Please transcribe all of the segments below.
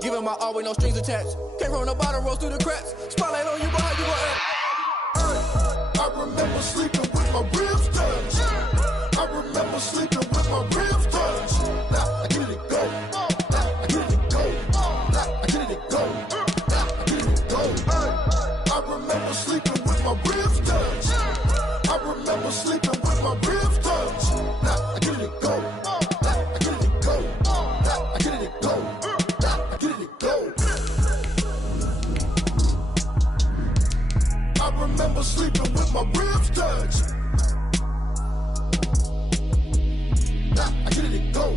Giving my all with no strings attached. Came from the bottom, rose through the cracks. Spotlight on you, but how you gon' act? I remember sleeping with my ribs touched. I remember sleeping with my ribs touched. Now I get it go. I get it go. I get it go. I get it go. I remember sleeping with my ribs touched. I remember sleeping with my ribs touched. Now I get it go. I get it go. I get it go. I get it go. I remember sleeping with my ribs touched. I get it go.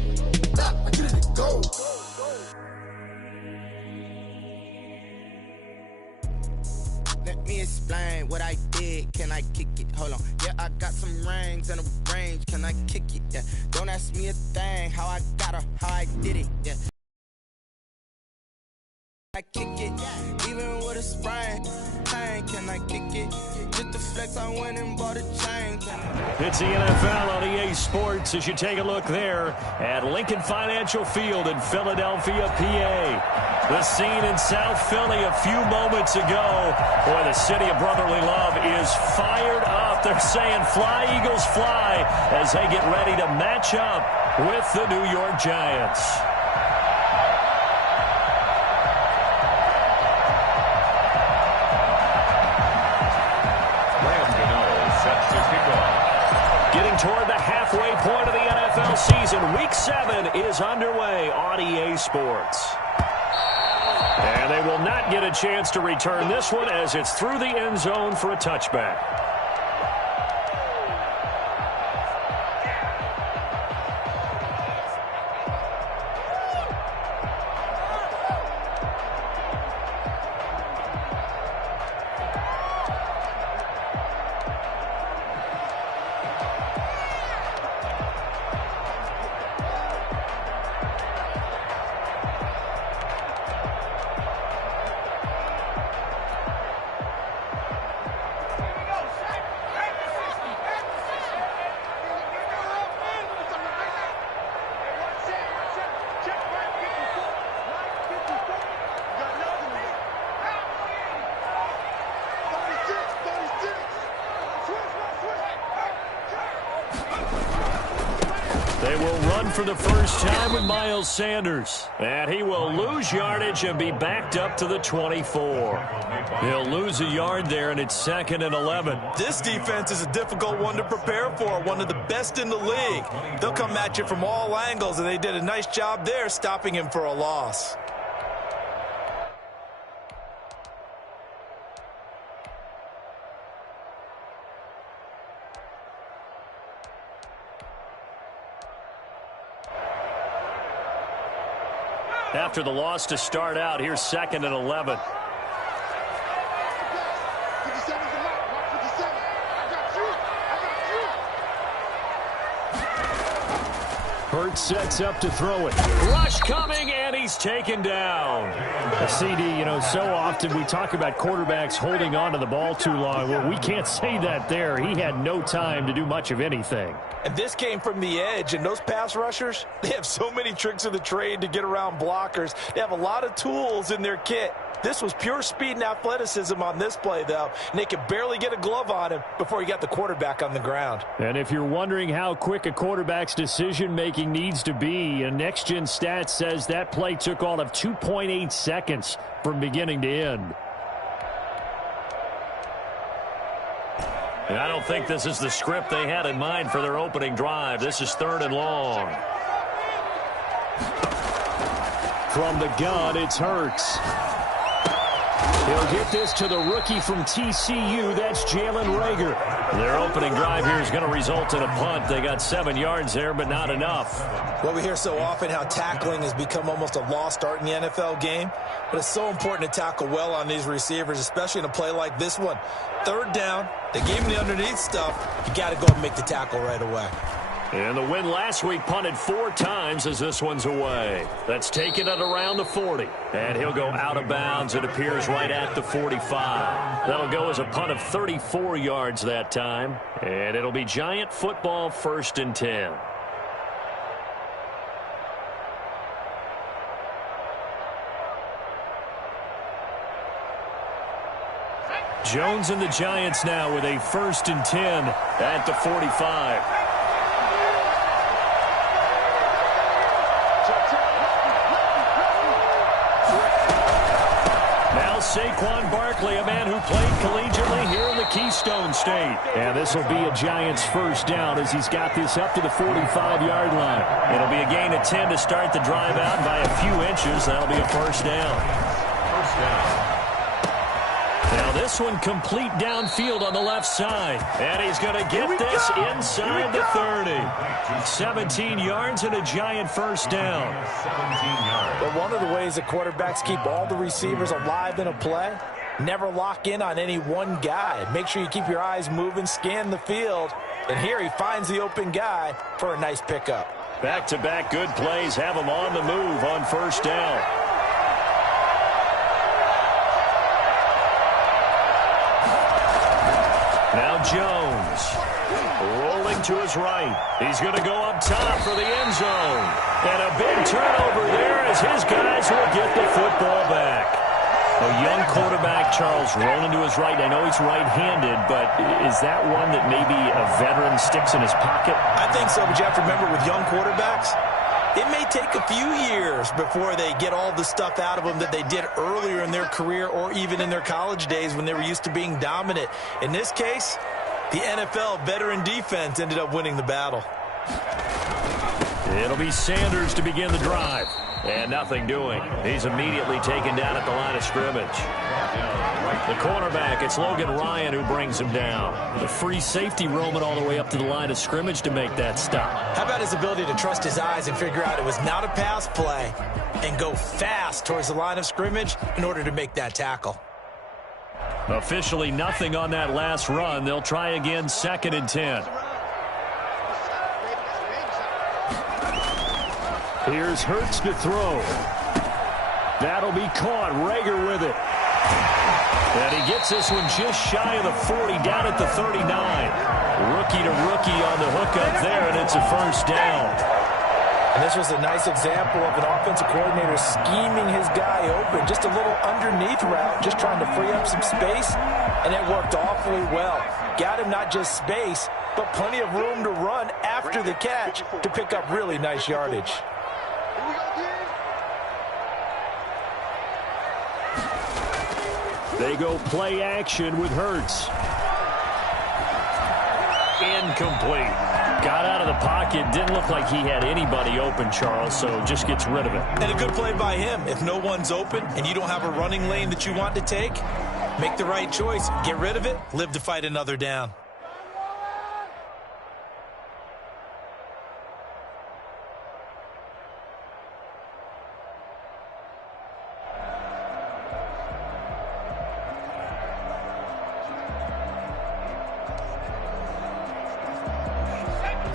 I get it go. Let me explain what I did. Can I kick it? Hold on. Yeah, I got some rings and a range. Can I kick it? Yeah. Don't ask me a thing. How I got her, how I did it. Yeah. I kick it, even with a sprain. Can I kick it? Just the flex, I went and bought a chain. It's the NFL on EA Sports as you take a look there at Lincoln Financial Field in Philadelphia, PA. The scene in South Philly a few moments ago. Boy, the city of brotherly love is fired up. They're saying fly, Eagles, fly as they get ready to match up with the New York Giants. Getting toward the halfway point of the NFL season. Week 7 is underway on EA Sports. And they will not get a chance to return this one as it's through the end zone for a touchback. They will run for the first time with Miles Sanders. And he will lose yardage and be backed up to the 24. He'll lose a yard there, and it's 2nd and 11. This defense is a difficult one to prepare for, one of the best in the league. They'll come at you from all angles, and they did a nice job there stopping him for a loss. After the loss to start out, here's 2nd and 11. Hurts sets up to throw it. Rush coming, and he's taken down. CD, you know, so often we talk about quarterbacks holding on to the ball too long. Well, we can't say that there. He had no time to do much of anything. And this came from the edge, and those pass rushers, they have so many tricks of the trade to get around blockers. They have a lot of tools in their kit. This was pure speed and athleticism on this play, though, and they could barely get a glove on him before he got the quarterback on the ground. And if you're wondering how quick a quarterback's decision-making needs to be, a next-gen stat says that play took all of 2.8 seconds from beginning to end. And I don't think this is the script they had in mind for their opening drive. This is 3rd and long. From the gun, it's Hurts. He'll get this to the rookie from TCU. That's Jalen Reagor. Their opening drive here is going to result in a punt. They got 7 yards there, but not enough. Well, we hear so often how tackling has become almost a lost art in the NFL game. But it's so important to tackle well on these receivers, especially in a play like this one. 3rd down, they gave him the underneath stuff. You got to go and make the tackle right away. And the win last week punted 4 times as this one's away. That's taken at around the 40. And he'll go out of bounds. It appears right at the 45. That'll go as a punt of 34 yards that time. And it'll be Giant football 1st and 10. Jones and the Giants now with a 1st and 10 at the 45. Now Saquon Barkley, a man who played collegiately here in the Keystone State. And this will be a Giants 1st down as he's got this up to the 45-yard line. It'll be a gain of 10 to start the drive out by a few inches. That'll be a 1st down. Now this one complete downfield on the left side. And he's going to get this inside the 30. 17 yards and a Giant 1st down. But one of the ways that quarterbacks keep all the receivers alive in a play, never lock in on any one guy. Make sure you keep your eyes moving, scan the field. And here he finds the open guy for a nice pickup. Back-to-back good plays have him on the move on 1st down. Now Jones, rolling to his right. He's going to go up top for the end zone. And a big turnover there as his guys will get the football back. A young quarterback, Charles, rolling to his right. I know he's right-handed, but is that one that maybe a veteran sticks in his pocket? I think so, but you have to remember with young quarterbacks, it may take a few years before they get all the stuff out of them that they did earlier in their career or even in their college days when they were used to being dominant. In this case, the NFL veteran defense ended up winning the battle. It'll be Sanders to begin the drive. And nothing doing. He's immediately taken down at the line of scrimmage. The cornerback, it's Logan Ryan who brings him down. The free safety roaming all the way up to the line of scrimmage to make that stop. How about his ability to trust his eyes and figure out it was not a pass play and go fast towards the line of scrimmage in order to make that tackle? Officially nothing on that last run. They'll try again, 2nd and 10. Here's Hurts to throw. That'll be caught. Rager with it. And he gets this one just shy of the 40, down at the 39. Rookie to rookie on the hookup there, and it's a 1st down. And this was a nice example of an offensive coordinator scheming his guy open. Just a little underneath route, just trying to free up some space, and it worked awfully well. Got him not just space, but plenty of room to run after the catch to pick up really nice yardage. They go play action with Hurts. Incomplete. Got out of the pocket. Didn't look like he had anybody open, Charles, so just gets rid of it. And a good play by him. If no one's open and you don't have a running lane that you want to take, make the right choice. Get rid of it. Live to fight another down.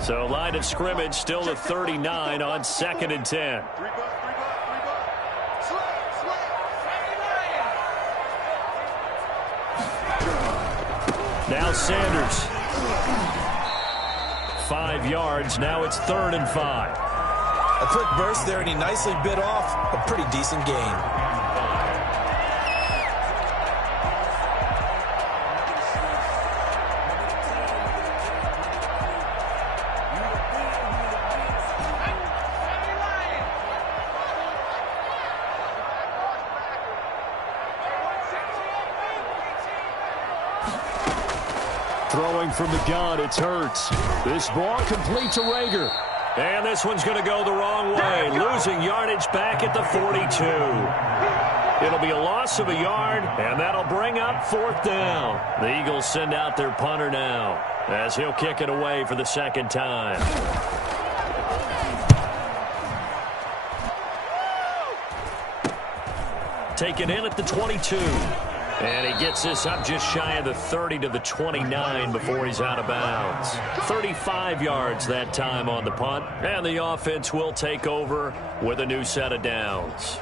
So line of scrimmage still to 39 on 2nd and 10. Now Sanders. 5 yards. Now it's 3rd and 5. A quick burst there, and he nicely bit off a pretty decent gain. Throwing from the gun, it's Hurts. This ball complete to Rager. And this one's going to go the wrong way. Losing yardage back at the 42. It'll be a loss of a yard, and that'll bring up 4th down. The Eagles send out their punter now as he'll kick it away for the 2nd time. Taken in at the 22. And he gets this up just shy of the 30 to the 29 before he's out of bounds. 35 yards that time on the punt. And the offense will take over with a new set of downs.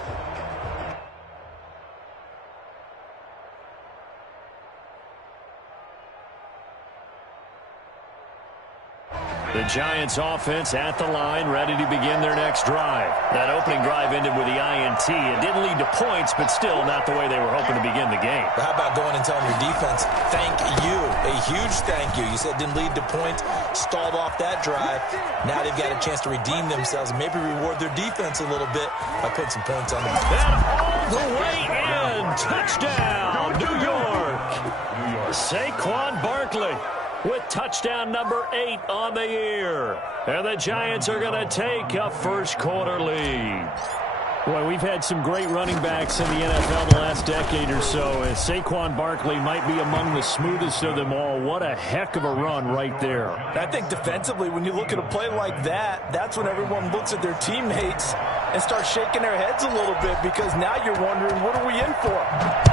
The Giants offense at the line, ready to begin their next drive. That opening drive ended with the INT. It didn't lead to points, but still not the way they were hoping to begin the game. How about going and telling your defense, thank you, a huge thank you. You said it didn't lead to points, stalled off that drive. Now they've got a chance to redeem themselves and maybe reward their defense a little bit by putting some points on them. And all the way in, touchdown, New York. Saquon Barkley with touchdown number 8 on the year. And the Giants are going to take a first quarter lead. Boy, we've had some great running backs in the NFL the last decade or so. And Saquon Barkley might be among the smoothest of them all. What a heck of a run right there. I think defensively, when you look at a play like that, that's when everyone looks at their teammates and starts shaking their heads a little bit, because now you're wondering, what are we in for?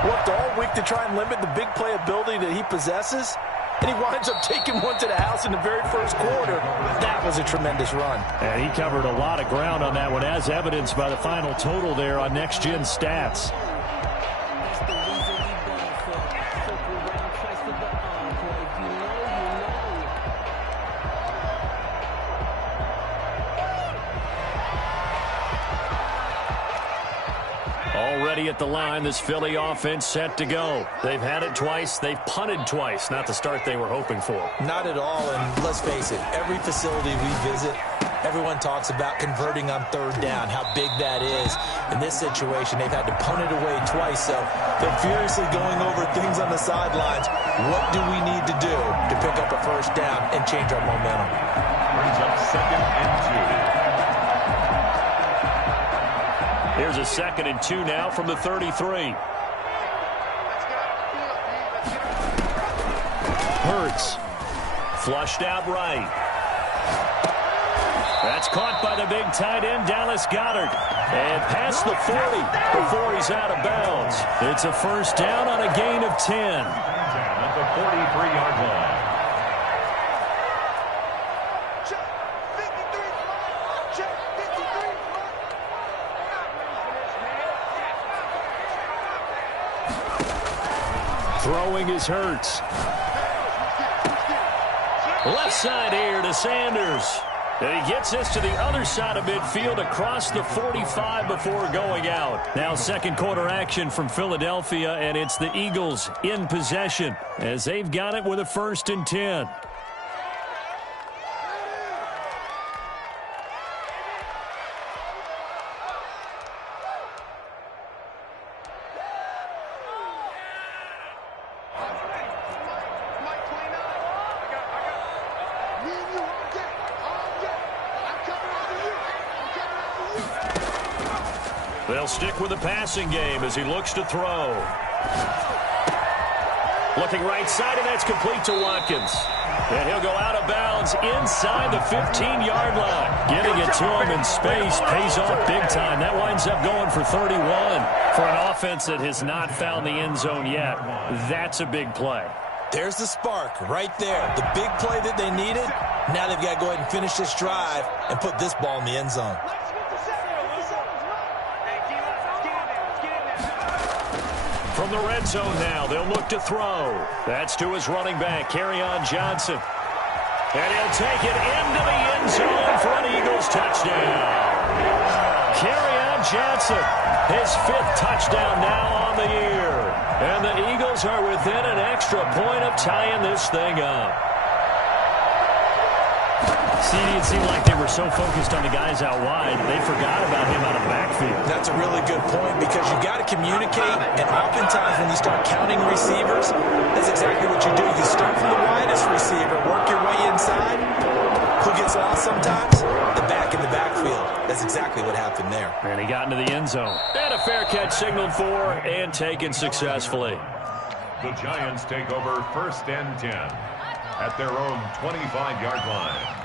Worked all week to try and limit the big playability that he possesses, and he winds up taking one to the house in the very first quarter. That was a tremendous run. And he covered a lot of ground on that one, as evidenced by the final total there on Next Gen Stats. Already at the line, this Philly offense set to go. They've had it twice. They've punted twice. Not the start they were hoping for. Not at all, and let's face it, every facility we visit, everyone talks about converting on third down, how big that is. In this situation, they've had to punt it away twice, so they're furiously going over things on the sidelines. What do we need to do to pick up a first down and change our momentum? Brings up 2nd and 2. Here's a 2nd and 2 now from the 33. Hurts. Flushed out right. That's caught by the big tight end, Dallas Goedert. And past the 40 before he's out of bounds. It's a first down on a gain of 10. At the 43-yard line. Throwing is Hurts. Left side here to Sanders. And he gets this to the other side of midfield across the 45 before going out. Now second quarter action from Philadelphia, and it's the Eagles in possession as they've got it with a 1st and 10. They'll stick with the passing game as he looks to throw. Looking right side, and that's complete to Watkins. And he'll go out of bounds inside the 15-yard line. Getting it to him in space pays off big time. That winds up going for 31. For an offense that has not found the end zone yet, that's a big play. There's the spark right there. The big play that they needed. Now they've got to go ahead and finish this drive and put this ball in the end zone. From the red zone now, they'll look to throw. That's to his running back, Kerryon Johnson. And he'll take it into the end zone for an Eagles touchdown. Kerryon Johnson, his 5th touchdown now on the year. And the Eagles are within an extra point of tying this thing up. See, it seemed like they were so focused on the guys out wide, they forgot about him out of the backfield. That's a really good point, because you got to communicate, and oftentimes when you start counting receivers, that's exactly what you do. You start from the widest receiver, work your way inside. Who gets lost sometimes? The back in the backfield. That's exactly what happened there. And he got into the end zone. And a fair catch signaled for and taken successfully. The Giants take over 1st and 10 at their own 25-yard line.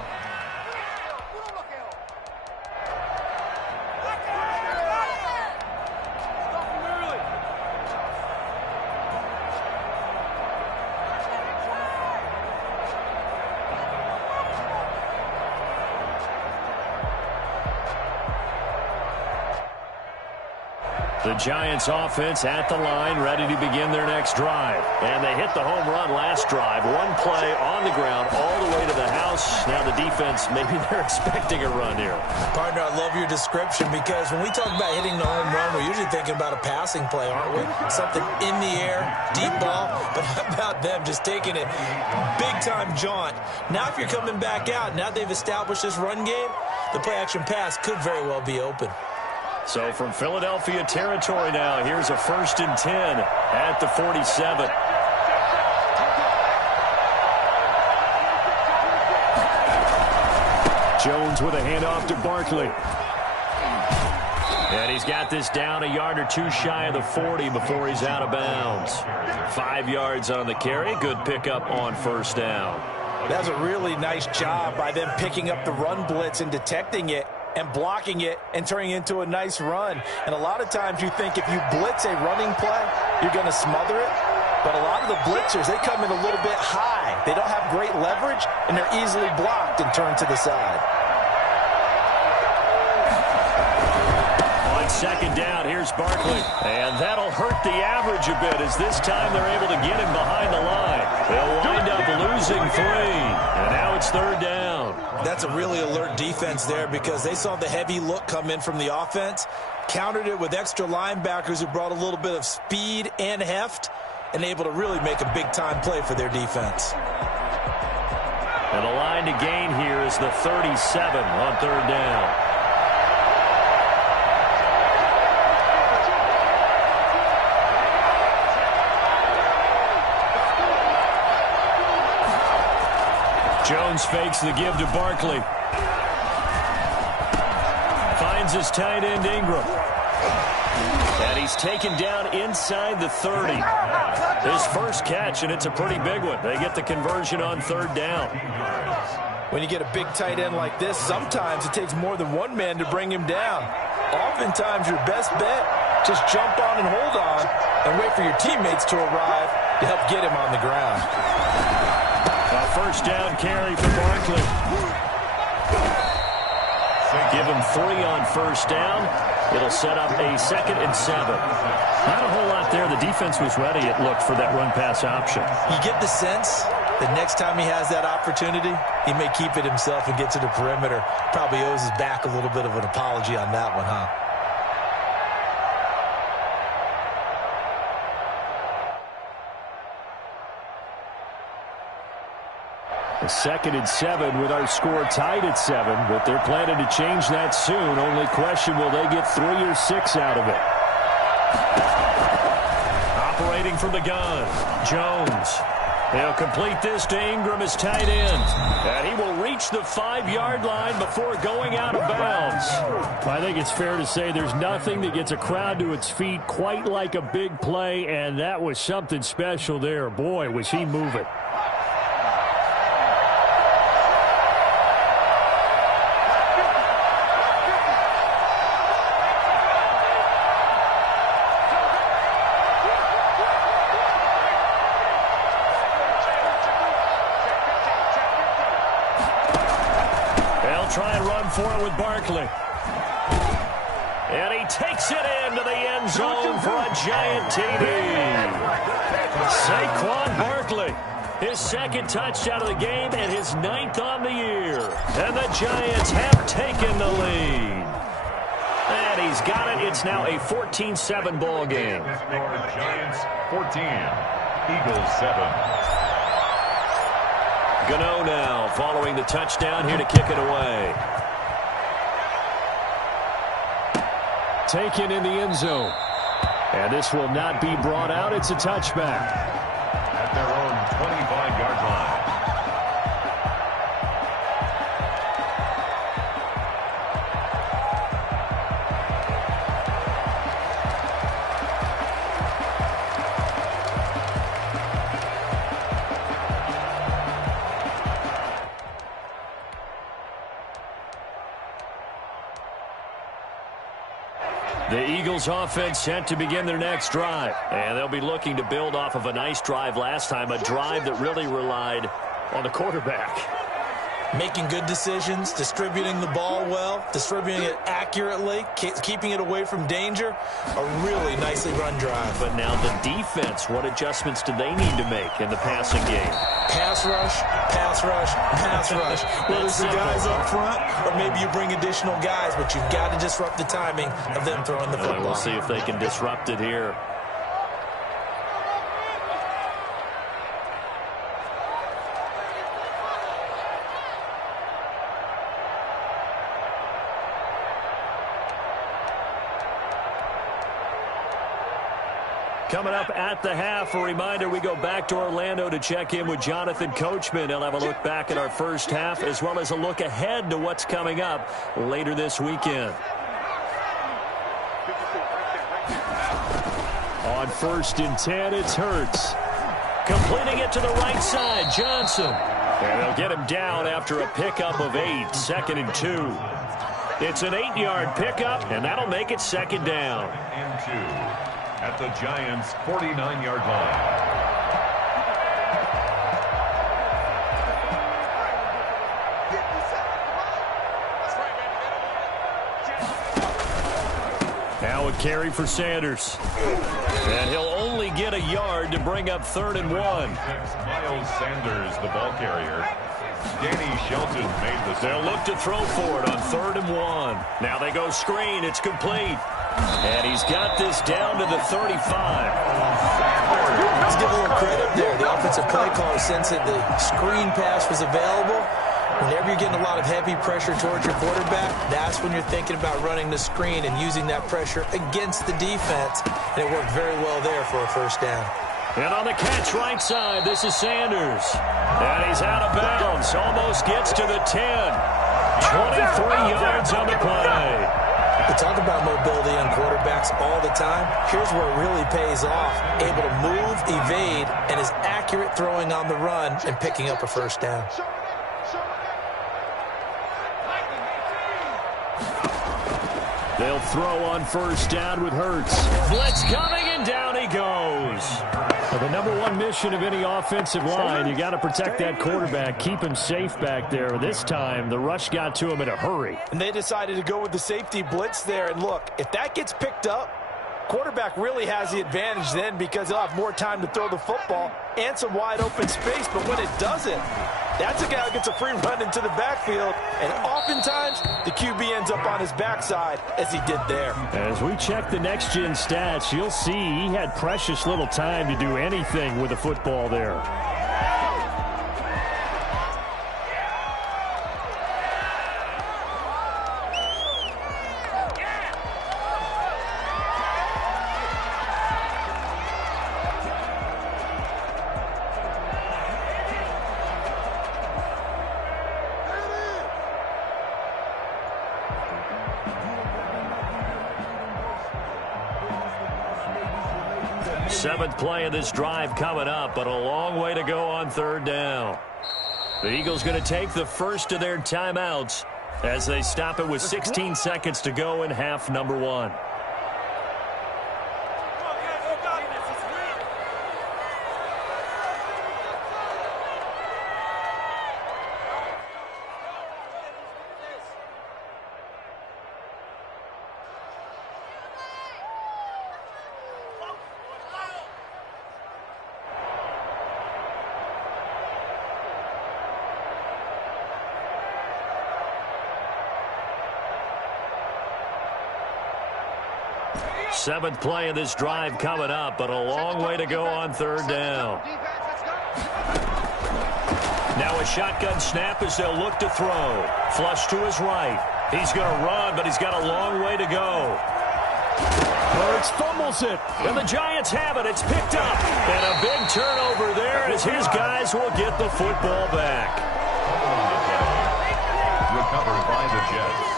The Giants offense at the line, ready to begin their next drive. And they hit the home run last drive. One play on the ground all the way to the house. Now the defense, maybe they're expecting a run here. Partner, I love your description because when we talk about hitting the home run, we're usually thinking about a passing play, aren't we? Something in the air, deep ball. But how about them just taking it big-time jaunt? Now if you're coming back out, now they've established this run game, the play-action pass could very well be open. So from Philadelphia territory now, here's a 1st and 10 at the 47. Jones with a handoff to Barkley. And he's got this down a yard or two shy of the 40 before he's out of bounds. 5 yards on the carry. Good pickup on 1st down. That was a really nice job by them picking up the run blitz and detecting it and blocking it and turning it into a nice run. And a lot of times you think if you blitz a running play, you're going to smother it. But a lot of the blitzers, they come in a little bit high. They don't have great leverage, and they're easily blocked and turned to the side. On 2nd down, here's Barkley. And that'll hurt the average a bit as this time they're able to get him behind the line. They'll wind up losing 3. And now it's 3rd down. That's a really alert defense there because they saw the heavy look come in from the offense, countered it with extra linebackers who brought a little bit of speed and heft, and able to really make a big-time play for their defense. And the line to gain here is the 37 on 3rd down. Jones fakes the give to Barkley. Finds his tight end Ingram. And he's taken down inside the 30. His first catch, and it's a pretty big one. They get the conversion on 3rd down. When you get a big tight end like this, sometimes it takes more than one man to bring him down. Oftentimes, your best bet, just jump on and hold on and wait for your teammates to arrive to help get him on the ground. A 1st down carry for Barkley. Give him 3 on 1st down. It'll set up a 2nd and 7. Not a whole lot there. The defense was ready, it looked, for that run-pass option. You get the sense that next time he has that opportunity, he may keep it himself and get to the perimeter. Probably owes his back a little bit of an apology on that one, huh? A 2nd and 7 with our score tied at 7, but they're planning to change that soon. Only question, will they get 3 or 6 out of it? Operating from the gun, Jones. He'll complete this to Ingram as tight end. And he will reach the 5-yard line before going out of bounds. I think it's fair to say there's nothing that gets a crowd to its feet quite like a big play, and that was something special there. Boy, was he moving. Try and run for it with Barkley. And he takes it into the end zone for a giant TD. Saquon Barkley, his 2nd touchdown of the game and his 9th on the year. And the Giants have taken the lead. And he's got it. It's now a 14-7 ball game. Giants 14, Eagles 7. Gano now following the touchdown here to kick it away. Taken in the end zone. And this will not be brought out. It's a touchback. At their own 25-yard line. The Eagles offense set to begin their next drive. And they'll be looking to build off of a nice drive last time, a drive that really relied on the quarterback. Making good decisions, distributing the ball well, distributing it accurately, keeping it away from danger. A really nicely run drive. But now the defense, what adjustments do they need to make in the passing game? Pass rush, pass rush, pass rush. Whether it's the guys up front or maybe you bring additional guys, but you've got to disrupt the timing of them throwing the football. We'll see if they can disrupt it here. Coming up at the half, a reminder, we go back to Orlando to check in with Jonathan Coachman. He'll have a look back at our first half as well as a look ahead to what's coming up later this weekend. On 1st and 10, it's Hurts. Completing it to the right side, Johnson. And they'll get him down after a pickup of 8, 2nd and 2. It's an 8-yard pickup, and that'll make it 2nd down. And 2. At the Giants' 49-yard line. Now a carry for Sanders. And he'll only get a yard to bring up 3rd and 1. Miles Sanders, the ball carrier. Danny Shelton made the... They'll look to throw for it on 3rd and 1. Now they go screen. It's complete. And he's got this down to the 35. Let's give a little credit there. The offensive play caller sensed that the screen pass was available. Whenever you're getting a lot of heavy pressure towards your quarterback, that's when you're thinking about running the screen and using that pressure against the defense. And it worked very well there for a 1st down. And on the catch right side, this is Sanders. And he's out of bounds. Almost gets to the 10. 23 yards on the play. We talk about mobility on quarterbacks all the time. Here's where it really pays off. Able to move, evade, and is accurate throwing on the run and picking up a 1st down. They'll throw on 1st down with Hurts. Blitz coming, and down he goes. Well, the number 1 mission of any offensive line, you got to protect that quarterback, keep him safe back there. This time, the rush got to him in a hurry. And they decided to go with the safety blitz there. And look, if that gets picked up, quarterback really has the advantage then because he'll have more time to throw the football and some wide open space. But when it doesn't, that's a guy who gets a free run into the backfield, and oftentimes the QB ends up on his backside as he did there. As we check the next-gen stats, you'll see he had precious little time to do anything with the football there. Seventh play of this drive coming up, but a long way to go on 3rd down. The Eagles going to take the first of their timeouts as they stop it with 16 seconds to go in half number 1. Seventh play of this drive coming up, but a long way to go on 3rd down. Now a shotgun snap as they'll look to throw. Flush to his right. He's going to run, but he's got a long way to go. Hurts fumbles it, and the Giants have it. It's picked up, and a big turnover there as his guys will get the football back. Recovered by the Jets.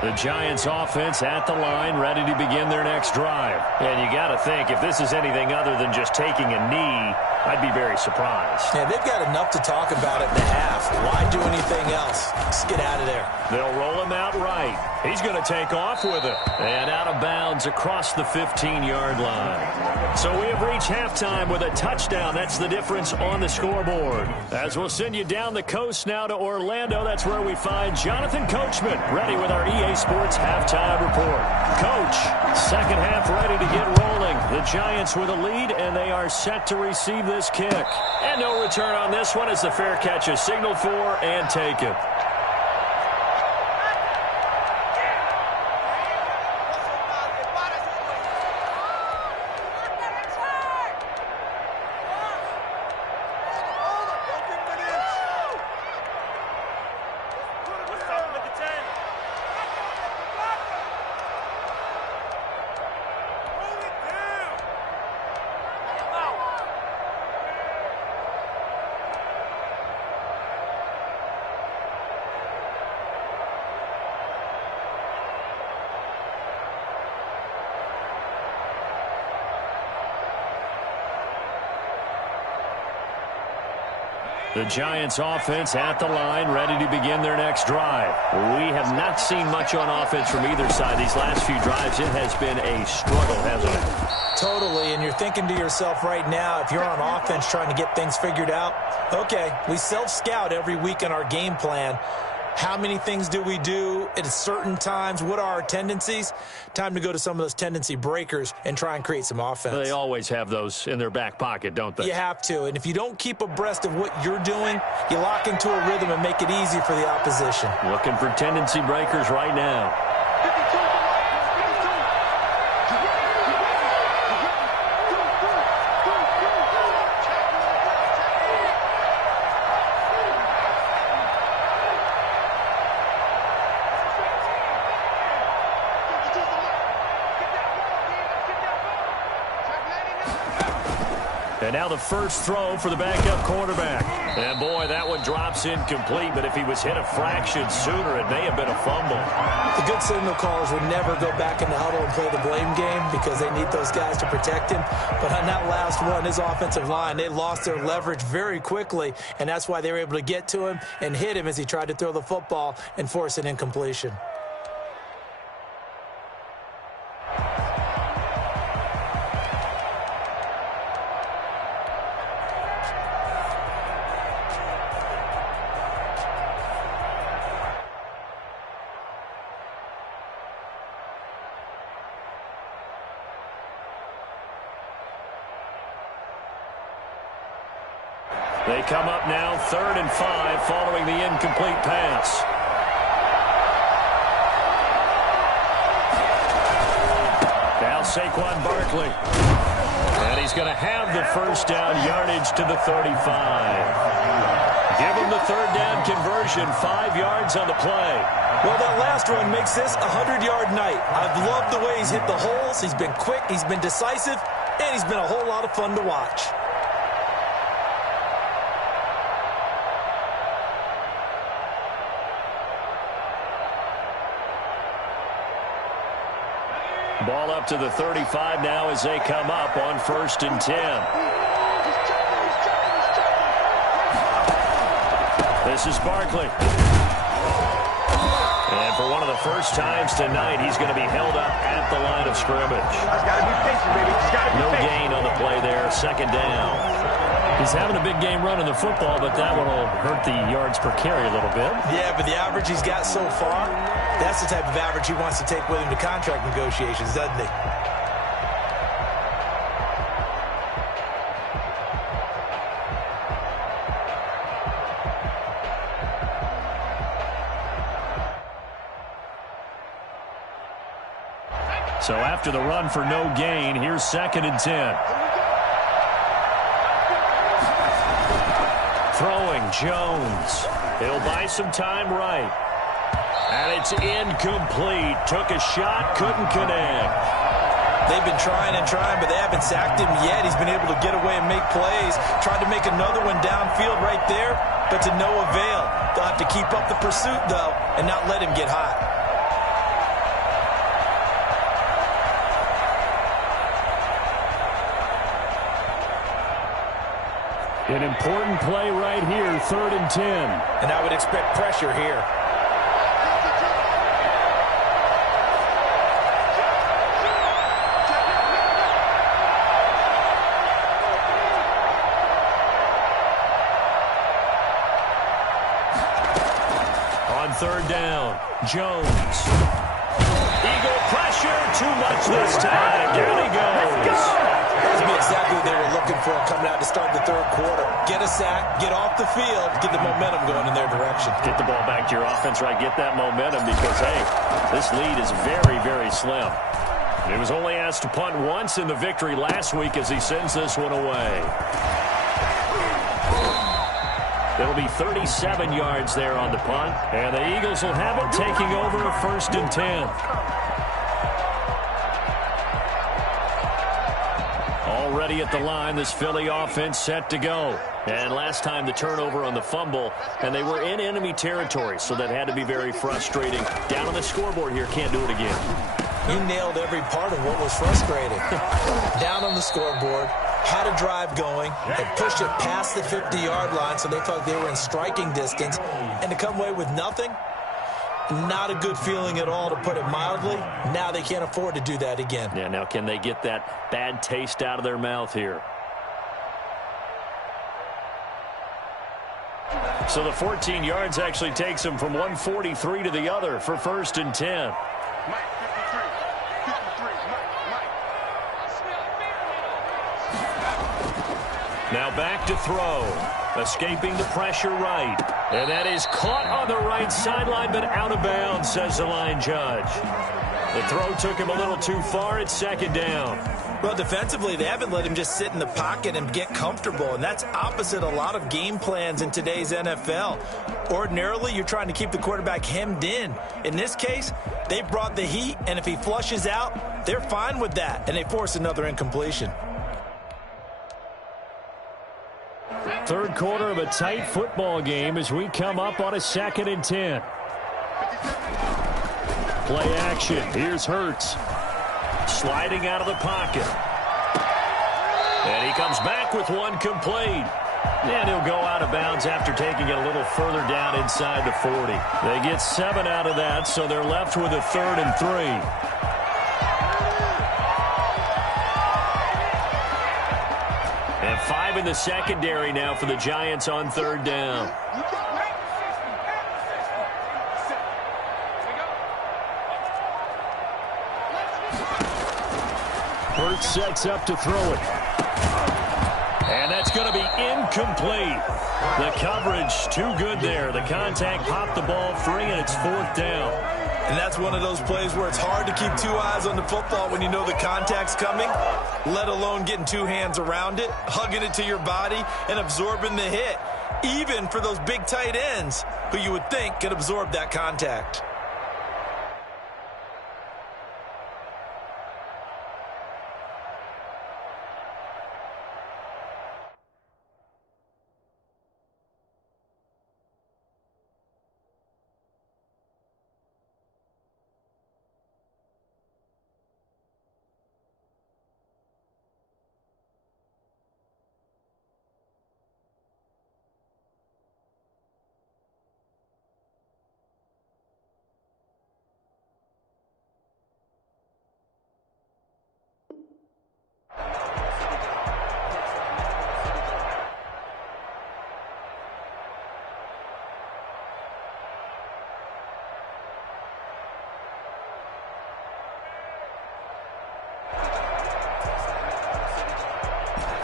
The Giants offense at the line, ready to begin their next drive. And you got to think, if this is anything other than just taking a knee, I'd be very surprised. Yeah, they've got enough to talk about in the half. Why do anything else? Just get out of there. They'll roll him out right. He's going to take off with it. And out of bounds across the 15-yard line. So we have reached halftime with a touchdown. That's the difference on the scoreboard. As we'll send you down the coast now to Orlando, that's where we find Jonathan Coachman, ready with our EA Sports halftime report. Coach, second half ready to get rolling. The Giants with a lead, and they are set to receive this kick. And no return on this one as the fair catch is signaled for and taken. The Giants offense at the line, ready to begin their next drive. We have not seen much on offense from either side these last few drives. It has been a struggle, hasn't it? Totally, and you're thinking to yourself right now, if you're on offense trying to get things figured out, okay, we self-scout every week in our game plan. How many things do we do at certain times? What are our tendencies? Time to go to some of those tendency breakers and try and create some offense. They always have those in their back pocket, don't they? You have to, and if you don't keep abreast of what you're doing, you lock into a rhythm and make it easy for the opposition. Looking for tendency breakers right now. And now the first throw for the backup quarterback. And, boy, that one drops incomplete. But if he was hit a fraction sooner, it may have been a fumble. The good signal callers would never go back in the huddle and play the blame game because they need those guys to protect him. But on that last one, his offensive line, they lost their leverage very quickly, and that's why they were able to get to him and hit him as he tried to throw the football and force an incompletion. They come up now 3rd and 5 following the incomplete pass. Now Saquon Barkley. And he's going to have the first down yardage to the 35. Give him the 3rd down conversion, 5 yards on the play. Well, that last one makes this a 100-yard night. I've loved the way he's hit the holes. He's been quick, he's been decisive, and he's been a whole lot of fun to watch. Ball up to the 35 now as they come up on 1st and 10. This is Barkley. And for one of the first times tonight, he's going to be held up at the line of scrimmage. No gain on the play there, 2nd down. He's having a big game running the football, but that one will hurt the yards per carry a little bit. Yeah, but the average he's got so far, that's the type of average he wants to take with him to contract negotiations, doesn't he? So after the run for no gain, here's 2nd and 10. Throwing, Jones. He'll buy some time right. And it's incomplete. Took a shot, couldn't connect. They've been trying and trying, but they haven't sacked him yet. He's been able to get away and make plays. Tried to make another one downfield right there, but to no avail. They'll have to keep up the pursuit, though, and not let him get hot. An important play right here, 3rd and 10. And I would expect pressure here. On 3rd down, Jones. Eagle pressure, too much this time. Down he goes. That's exactly what they were looking for coming out to start the 3rd quarter. Get a sack, get off the field, get the momentum going in their direction. Get the ball back to your offense, right? Get that momentum because, hey, this lead is very, very slim. He was only asked to punt once in the victory last week as he sends this one away. It'll be 37 yards there on the punt, and the Eagles will have it taking over 1st and 10. Already at the line, this Philly offense set to go. And last time the turnover on the fumble, and they were in enemy territory, so that had to be very frustrating. Down on the scoreboard here, can't do it again. You nailed every part of what was frustrating. Down on the scoreboard, had a drive going, and pushed it past the 50-yard line so they felt they were in striking distance, and to come away with nothing, not a good feeling at all, to put it mildly. Now they can't afford to do that again. Yeah, now can they get that bad taste out of their mouth here? So the 14 yards actually takes them from 143 to the other for 1st and 10. Now back to throw. Escaping the pressure right. And that is caught on the right sideline, but out of bounds, says the line judge. The throw took him a little too far. It's 2nd down. Well, defensively, they haven't let him just sit in the pocket and get comfortable, and that's opposite a lot of game plans in today's NFL. Ordinarily, you're trying to keep the quarterback hemmed in. In this case, they brought the heat, and if he flushes out, they're fine with that, and they force another incompletion. 3rd quarter of a tight football game as we come up on a 2nd and 10. Play action. Here's Hurts. Sliding out of the pocket. And he comes back with one complete. And he'll go out of bounds after taking it a little further down inside the 40. They get 7 out of that, so they're left with a 3rd and 3. And 5 in the secondary now for the Giants on 3rd down. Hurts sets up to throw it. And that's going to be incomplete. The coverage too good there. The contact popped the ball free, and it's 4th down. And that's one of those plays where it's hard to keep 2 eyes on the football when you know the contact's coming, let alone getting 2 hands around it, hugging it to your body, and absorbing the hit, even for those big tight ends who you would think could absorb that contact.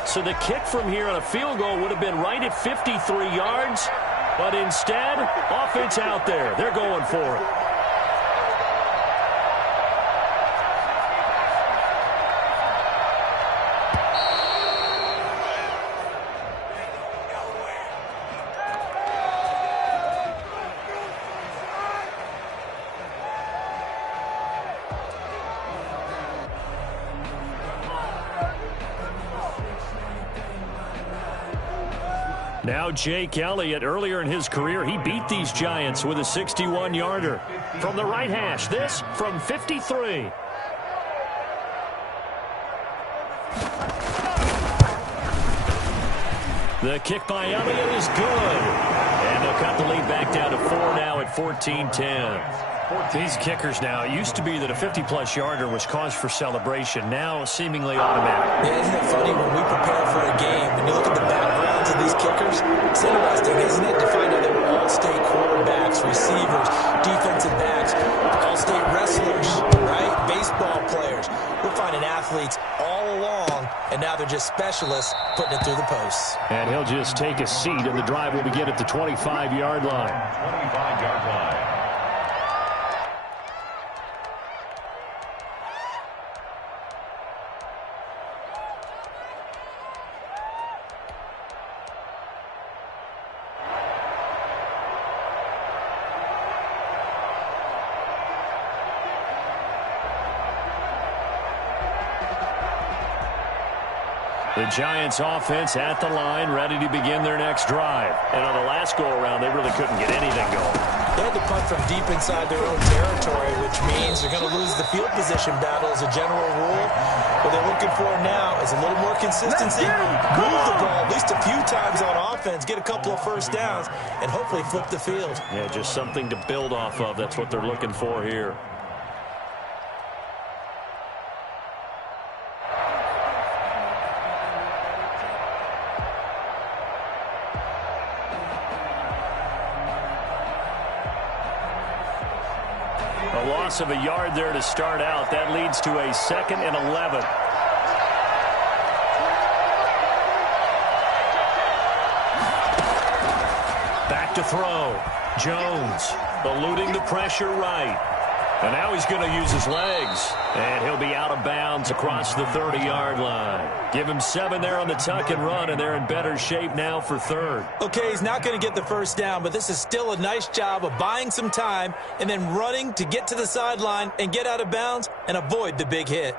So the kick from here on a field goal would have been right at 53 yards, but instead, offense out there. They're going for it. Now Jake Elliott, earlier in his career, he beat these Giants with a 61-yarder. From the right hash, this from 53. The kick by Elliott is good. And they'll cut the lead back down to 4 now at 14-10. These kickers now, it used to be that a 50-plus yarder was cause for celebration. Now seemingly automatic. Yeah, isn't it funny when we prepare for a game, when you look at the backgrounds of these kickers, it's interesting, isn't it, to find out they were all-state quarterbacks, receivers, defensive backs, all-state wrestlers, right? Baseball players. We're finding athletes all along, and now they're just specialists putting it through the posts. And he'll just take a seat, and the drive will begin at the 25-yard line. 25-yard line. The Giants offense at the line, ready to begin their next drive. And on the last go-around, they really couldn't get anything going. They had to punt from deep inside their own territory, which means they're going to lose the field position battle as a general rule. What they're looking for now is a little more consistency, move the ball at least a few times on offense, get a couple of first downs, and hopefully flip the field. Yeah, just something to build off of. That's what they're looking for here. A loss of a yard there to start out. That leads to a 2nd and 11. Back to throw. Jones eluding the pressure right. And now he's going to use his legs. And he'll be out of bounds across the 30-yard line. Give him 7 there on the tuck and run, and they're in better shape now for 3rd. Okay, he's not going to get the first down, but this is still a nice job of buying some time and then running to get to the sideline and get out of bounds and avoid the big hit.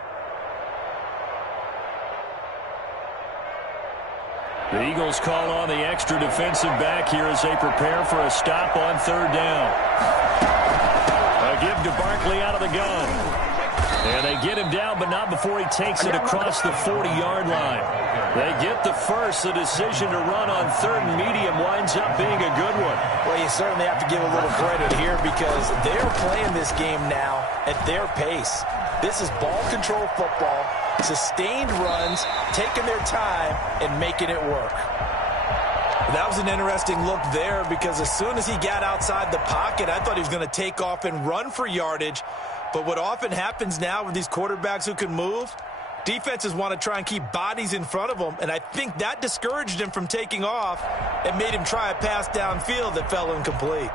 The Eagles call on the extra defensive back here as they prepare for a stop on 3rd down. A give to Barkley out of the gun. And they get him down, but not before he takes it across the 40-yard line. They get the first. The decision to run on 3rd and medium winds up being a good one. Well, you certainly have to give a little credit here because they're playing this game now at their pace. This is ball control football, sustained runs, taking their time, and making it work. That was an interesting look there because as soon as he got outside the pocket, I thought he was going to take off and run for yardage. But what often happens now with these quarterbacks who can move, defenses want to try and keep bodies in front of them, and I think that discouraged him from taking off and made him try a pass downfield that fell incomplete.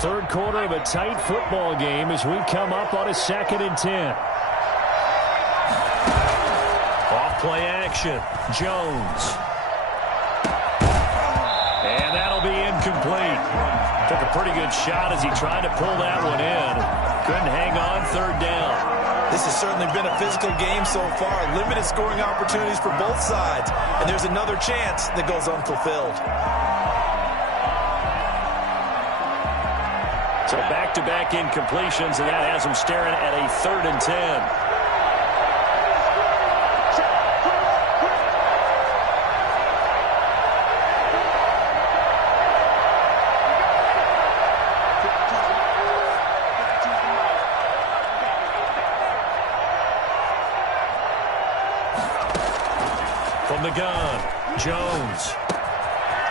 Third quarter of a tight football game as we come up on a 2nd and 10. Off play action. Jones. And that'll be incomplete. Took a pretty good shot as he tried to pull that one in. Couldn't hang on 3rd down. This has certainly been a physical game so far. Limited scoring opportunities for both sides. And there's another chance that goes unfulfilled. So back-to-back incompletions, and that has them staring at a 3rd and 10. From the gun, Jones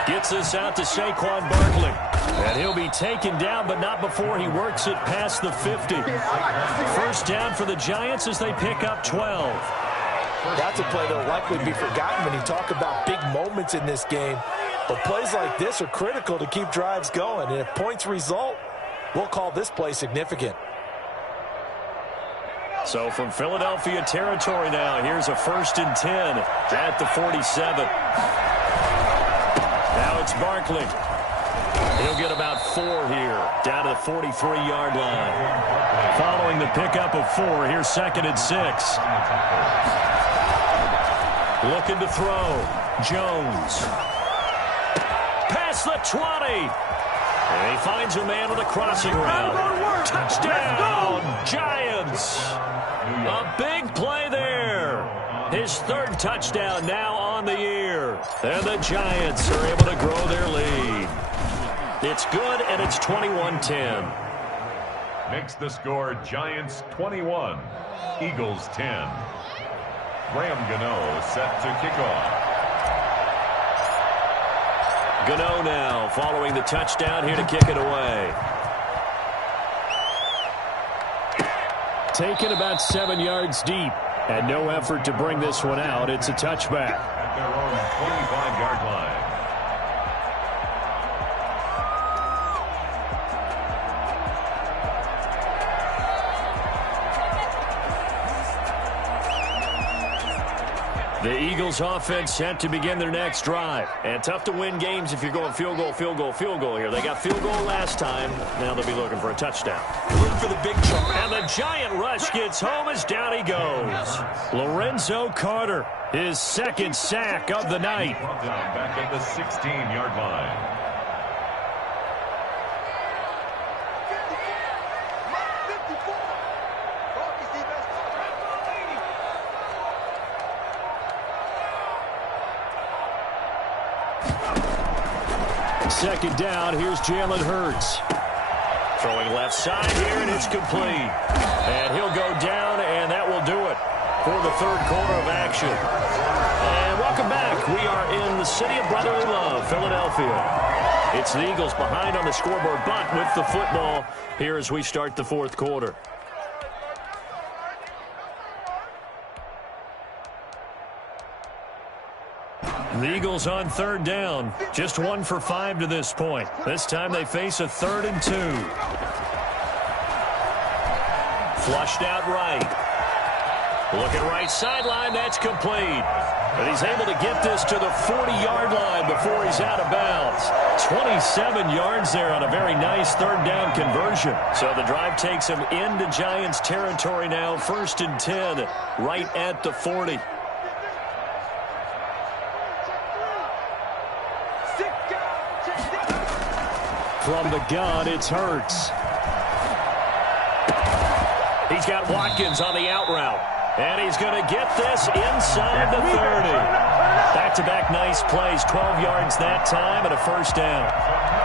gets this out to Saquon Barkley. And he'll be taken down, but not before he works it past the 50. First down for the Giants as they pick up 12. That's a play that will likely be forgotten when you talk about big moments in this game. But plays like this are critical to keep drives going. And if points result, we'll call this play significant. So from Philadelphia territory now, here's a 1st and 10 at the 47. Now it's Barkley. He'll get about 4 here, down to the 43-yard line. Following the pickup of 4, here's 2nd and 6. Looking to throw. Jones. Past the 20. And he finds a man with a crossing route. Touchdown, Giants. A big play there. His 3rd touchdown now on the year. And the Giants are able to grow their lead. It's good, and it's 21-10. Makes the score Giants 21, Eagles 10. Graham Gano set to kick off. Gano now following the touchdown here to kick it away. Taken about 7 yards deep. And no effort to bring this one out. It's a touchback. At their own 25-yard line. The Eagles offense set to begin their next drive. And tough to win games if you're going field goal, field goal, field goal here. They got field goal last time. Now they'll be looking for a touchdown. Look for the big chunk. And the giant rush gets home as down he goes. Lorenzo Carter, his 2nd sack of the night. Back at the 16-yard line. Second down, here's Jalen Hurts. Throwing left side here, and it's complete. And he'll go down, and that will do it for the 3rd quarter of action. And welcome back. We are in the city of brotherly love, Philadelphia. It's the Eagles behind on the scoreboard, but with the football here as we start the 4th quarter. The Eagles on 3rd down. Just 1 for 5 to this point. This time they face a 3rd and 2. Flushed out right. Looking right sideline. That's complete. But he's able to get this to the 40-yard line before he's out of bounds. 27 yards there on a very nice 3rd down conversion. So the drive takes him into Giants territory now. 1st and 10 right at the 40. From the gun, it's Hurts. He's got Watkins on the out route. And he's going to get this inside the 30. Back-to-back nice plays, 12 yards that time and a 1st down.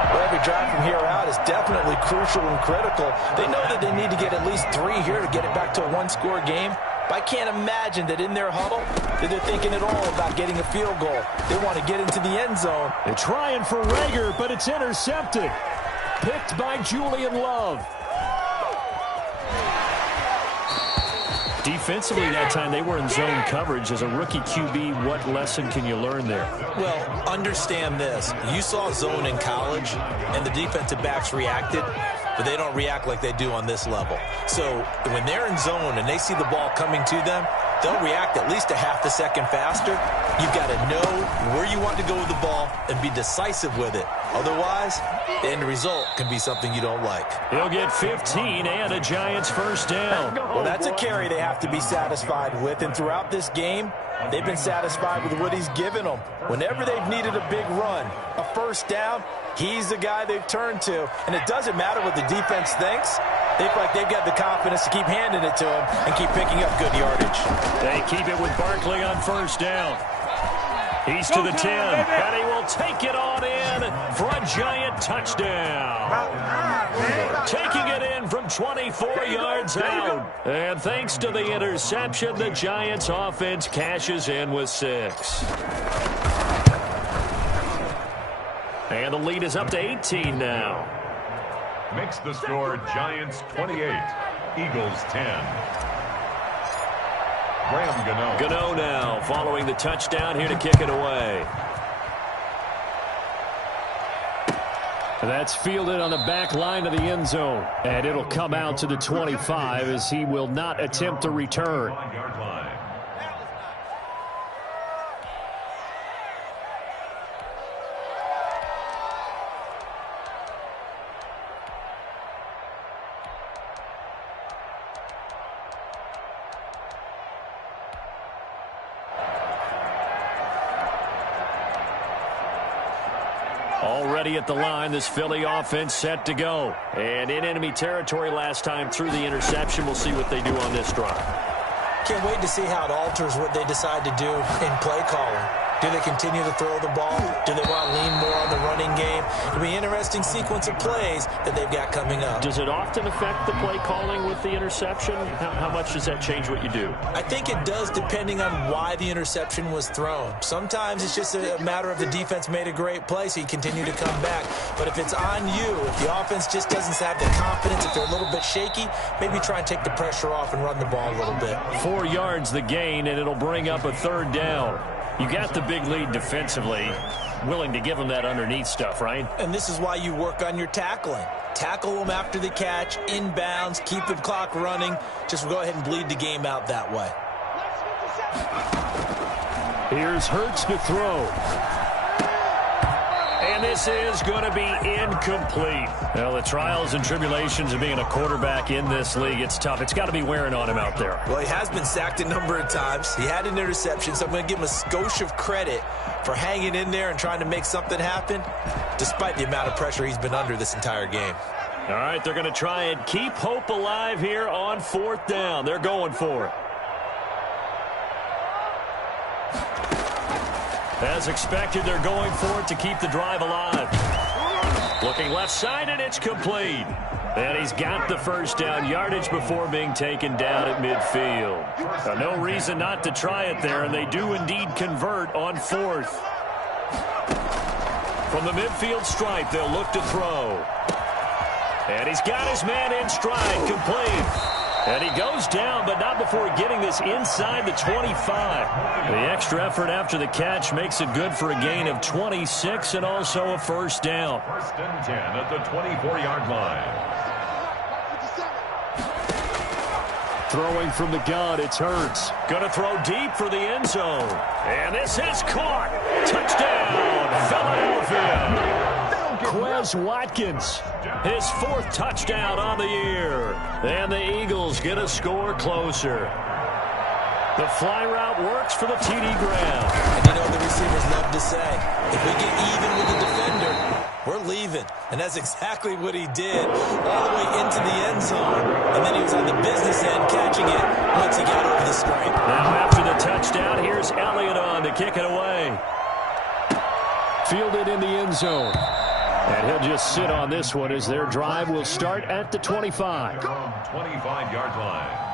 Well, every drive from here out is definitely crucial and critical. They know that they need to get at least 3 here to get it back to a 1-score game. But I can't imagine that in their huddle that they're thinking at all about getting a field goal. They want to get into the end zone. They're trying for Rager, but it's intercepted. Picked by Julian Love. Defensively that time, they were in zone coverage. As a rookie QB, what lesson can you learn there? Well, understand this. You saw zone in college, and the defensive backs reacted, but they don't react like they do on this level. So when they're in zone and they see the ball coming to them, they'll react at least a half a second faster. You've got to know where you want to go with the ball and be decisive with it. Otherwise, the end result can be something you don't like. He'll get 15 and a Giants 1st down. Well, that's a carry they have to be satisfied with. And throughout this game, they've been satisfied with what he's given them. Whenever they've needed a big run, a 1st down, he's the guy they've turned to. And it doesn't matter what the defense thinks. They feel like they've got the confidence to keep handing it to him and keep picking up good yardage. They keep it with Barkley on 1st down. He's to the 10, and he will take it on in for a Giant touchdown. Taking it in from 24 yards out. And thanks to the interception, the Giants offense cashes in with 6. And the lead is up to 18 now. Makes the score Giants 28, Eagles 10. Graham Gano. Gano now following the touchdown here to kick it away. That's fielded on the back line of the end zone. And it'll come out to the 25 as he will not attempt to return. Already at the line, this Philly offense set to go. And in enemy territory last time through the interception. We'll see what they do on this drive. Can't wait to see how it alters what they decide to do in play calling. Do they continue to throw the ball? Do they want to lean more on the running game? It'll be an interesting sequence of plays that they've got coming up. Does it often affect the play calling with the interception? How much does that change what you do? I think it does, depending on why the interception was thrown. Sometimes it's just a matter of the defense made a great play, so you continue to come back. But if it's on you, if the offense just doesn't have the confidence, if they're a little bit shaky, maybe try and take the pressure off and run the ball a little bit. 4 yards the gain, and it'll bring up a third down. You got the big lead defensively, willing to give them that underneath stuff, right? And this is why you work on your tackling. Tackle them after the catch, inbounds, keep the clock running. Just go ahead and bleed the game out that way. Here's Hurts to throw. And this is going to be incomplete. Well, the trials and tribulations of being a quarterback in this league, it's tough. It's got to be wearing on him out there. Well, he has been sacked a number of times. He had an interception, so I'm going to give him a skosh of credit for hanging in there and trying to make something happen, despite the amount of pressure he's been under this entire game. All right, they're going to try and keep hope alive here on 4th down. They're going for it. As expected, they're going for it to keep the drive alive. Looking left side, and it's complete. And he's got the first down yardage before being taken down at midfield. No reason not to try it there, and they do indeed convert on 4th. From the midfield stripe, they'll look to throw. And he's got his man in stride, complete. And he goes down, but not before getting this inside the 25. The extra effort after the catch makes it good for a gain of 26 and also a first down. 1st and 10 at the 24-yard line. Throwing from the gun, it's Hurts. Going to throw deep for the end zone. And this is caught. Touchdown, Philadelphia. Quez Watkins, his 4th touchdown on the year. And the Eagles get a score closer. The fly route works for the TD Graham. And you know what the receivers love to say? If we get even with the defender, we're leaving. And that's exactly what he did all the way into the end zone. And then he was on the business end catching it once he got over the stripe. Now after the touchdown, here's Elliott on to kick it away. Fielded in the end zone. And he'll just sit on this one as their drive will start at the 25. 25-yard line.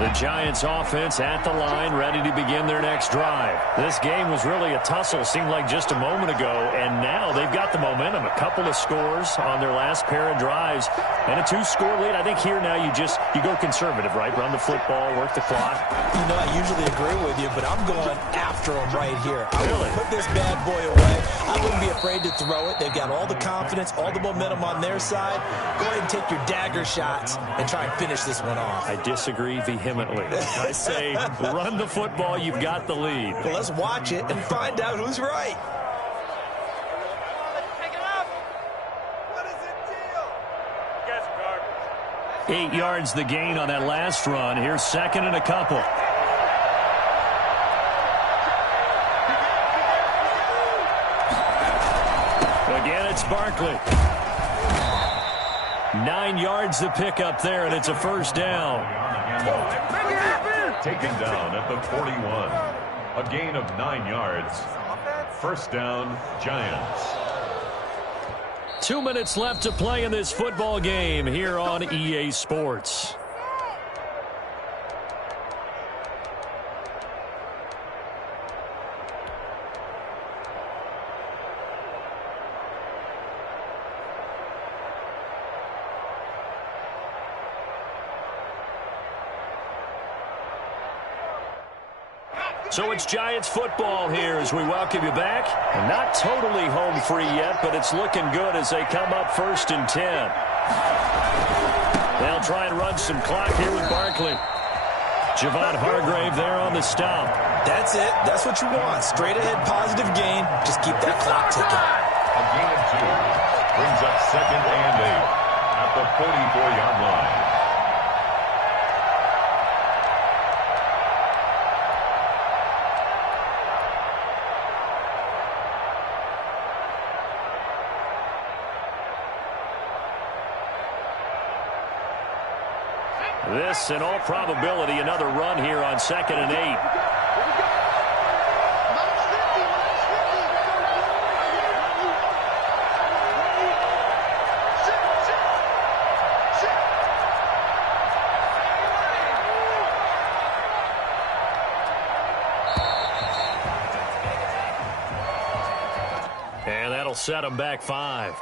The Giants offense at the line, ready to begin their next drive. This game was really a tussle, seemed like just a moment ago, and now they've got the momentum. A couple of scores on their last pair of drives, and a 2-score lead. I think here now you go conservative, right? Run the football, work the clock. You know, I usually agree with you, but I'm going after them right here. I Really? put this bad boy away. I wouldn't be afraid to throw it. They've got all the confidence, all the momentum on their side. Go ahead and take your dagger shots and try and finish this one off. I disagree vehemently. I say run the football, you've got the lead. Well, let's watch it and find out who's right. 8 yards the gain on that last run. Here's 2nd and a couple. Again, it's Barkley. 9 yards the pickup there, and it's a first down. Taken down at the 41. A gain of 9 yards. First down, Giants. 2 minutes left to play in this football game here on EA Sports. So it's Giants football here as we welcome you back. Not totally home free yet, but it's looking good as they come up 1st and 10. They'll try and run some clock here with Barkley. Javon Hargrave there on the stop. That's it. That's what you want. Straight ahead positive gain. Just keep that clock ticking. A gain of 2. Brings up 2nd and 8 at the 44-yard line. This, in all probability, another run here on 2nd and 8. And that'll set him back 5.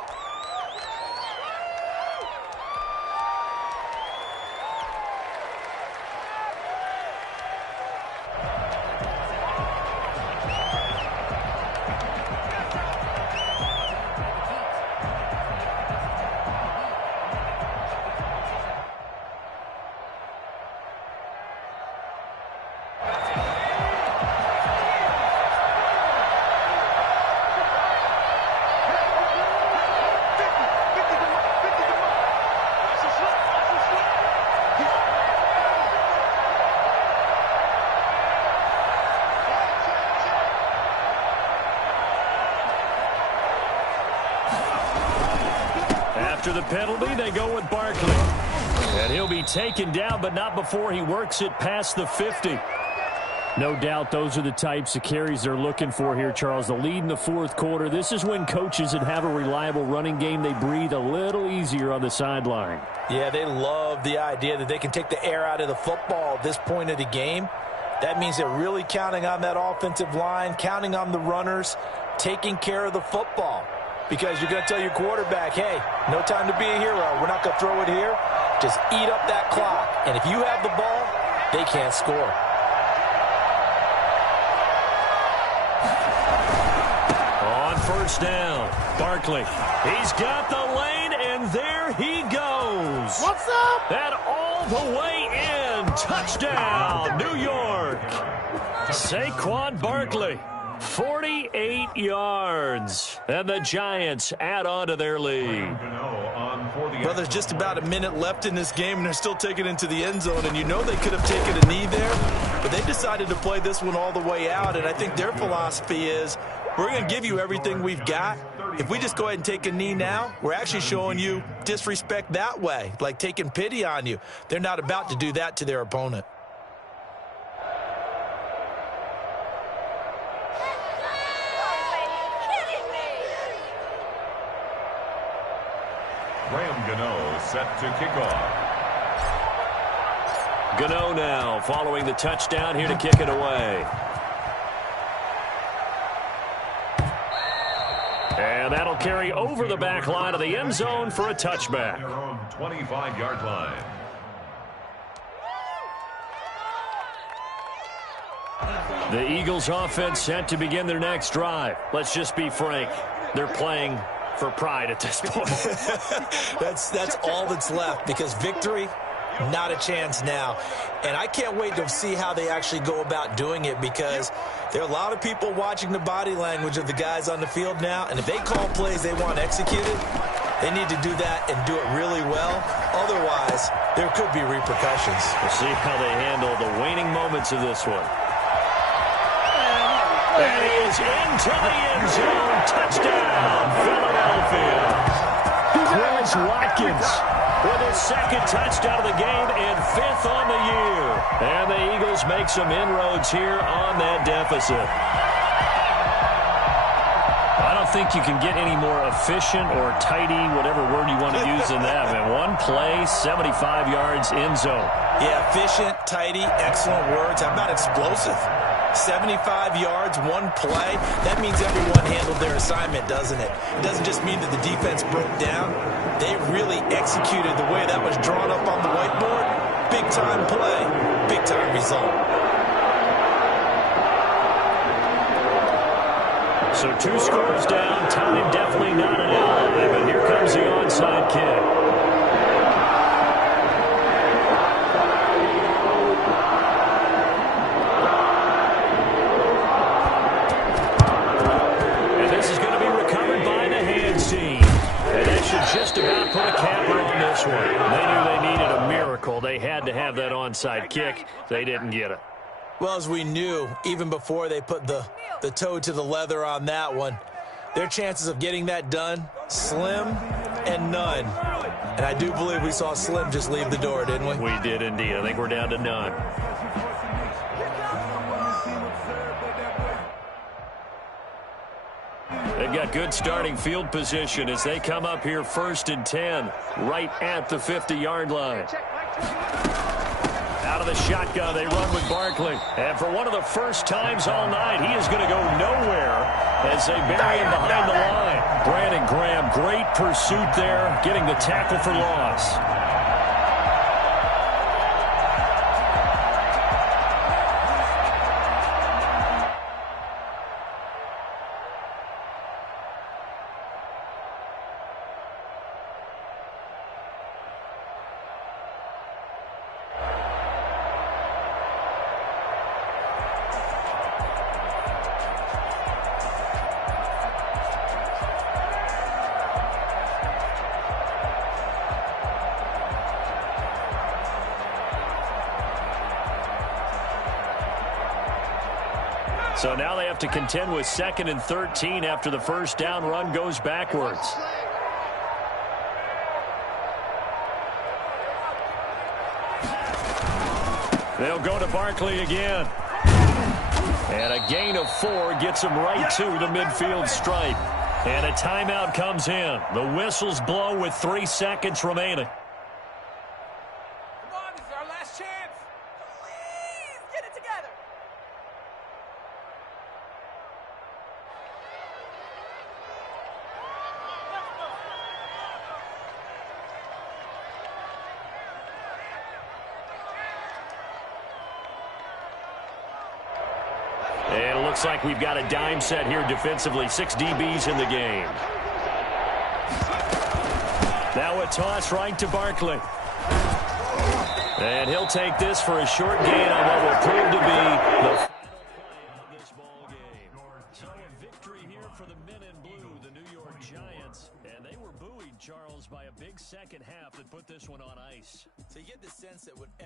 After the penalty, they go with Barkley. And he'll be taken down, but not before he works it past the 50. No doubt those are the types of carries they're looking for here, Charles. The lead in the 4th quarter. This is when coaches that have a reliable running game, they breathe a little easier on the sideline. Yeah, they love the idea that they can take the air out of the football at this point of the game. That means they're really counting on that offensive line, counting on the runners, taking care of the football. Because you're going to tell your quarterback, hey, no time to be a hero. We're not going to throw it here. Just eat up that clock. And if you have the ball, they can't score. On 1st down, Barkley. He's got the lane, and there he goes. What's up? That all the way in. Touchdown, New York. Saquon Barkley. 48 yards. And the Giants add on to their lead. Well, there's just about a minute left in this game, and they're still taking it into the end zone. And you know they could have taken a knee there, but they decided to play this one all the way out. And I think their philosophy is, we're going to give you everything we've got. If we just go ahead and take a knee now, we're actually showing you disrespect that way, like taking pity on you. They're not about to do that to their opponent. Set to kick off. Gano now following the touchdown here to kick it away. And that'll carry over the back line of the end zone for a touchback. Their own 25-yard line. The Eagles offense set to begin their next drive. Let's just be frank. They're playing for pride at this point. That's all that's left, because victory, not a chance now. And I can't wait to see how they actually go about doing it, because there are a lot of people watching the body language of the guys on the field now, and if they call plays they want executed, they need to do that and do it really well. Otherwise, there could be repercussions. We'll see how they handle the waning moments of this one. And he is into the end zone. Touchdown, Philadelphia. Chris Watkins with his 2nd touchdown of the game and 5th on the year. And the Eagles make some inroads here on that deficit. I don't think you can get any more efficient or tidy, whatever word you want to use in that. Man, one play, 75 yards, end zone. Yeah, efficient, tidy, excellent words. How about explosive? 75 yards, one play. That means everyone handled their assignment, doesn't it? It doesn't just mean that the defense broke down. They really executed the way that was drawn up on the whiteboard. Big-time play, big-time result. So 2 scores down, time definitely not an ally, but here comes the onside kick. And onside kick. They didn't get it. Well, as we knew, even before they put the toe to the leather on that one, their chances of getting that done, slim and none. And I do believe we saw Slim just leave the door, didn't we? We did indeed. I think we're down to none. They've got good starting field position as they come up here 1st and 10, right at the 50-yard line. Out of the shotgun, they run with Barkley. And for one of the first times all night, he is going to go nowhere as they bury him behind the line. Brandon Graham, great pursuit there, getting the tackle for loss. So now they have to contend with 2nd and 13 after the first down run goes backwards. They'll go to Barkley again. And a gain of 4 gets him right to the midfield stripe. And a timeout comes in. The whistles blow with 3 seconds remaining. Come on, this is our last chance. Please, get it together. And it looks like we've got a dime set here defensively. 6 DBs in the game. Now a toss right to Barkley. And he'll take this for a short gain on what will prove to be the final play of this ball game. So a victory here for the men in blue, the New York Giants. And they were buoyed, Charles, by a big second half that put this one on ice. So you get the sense that whenever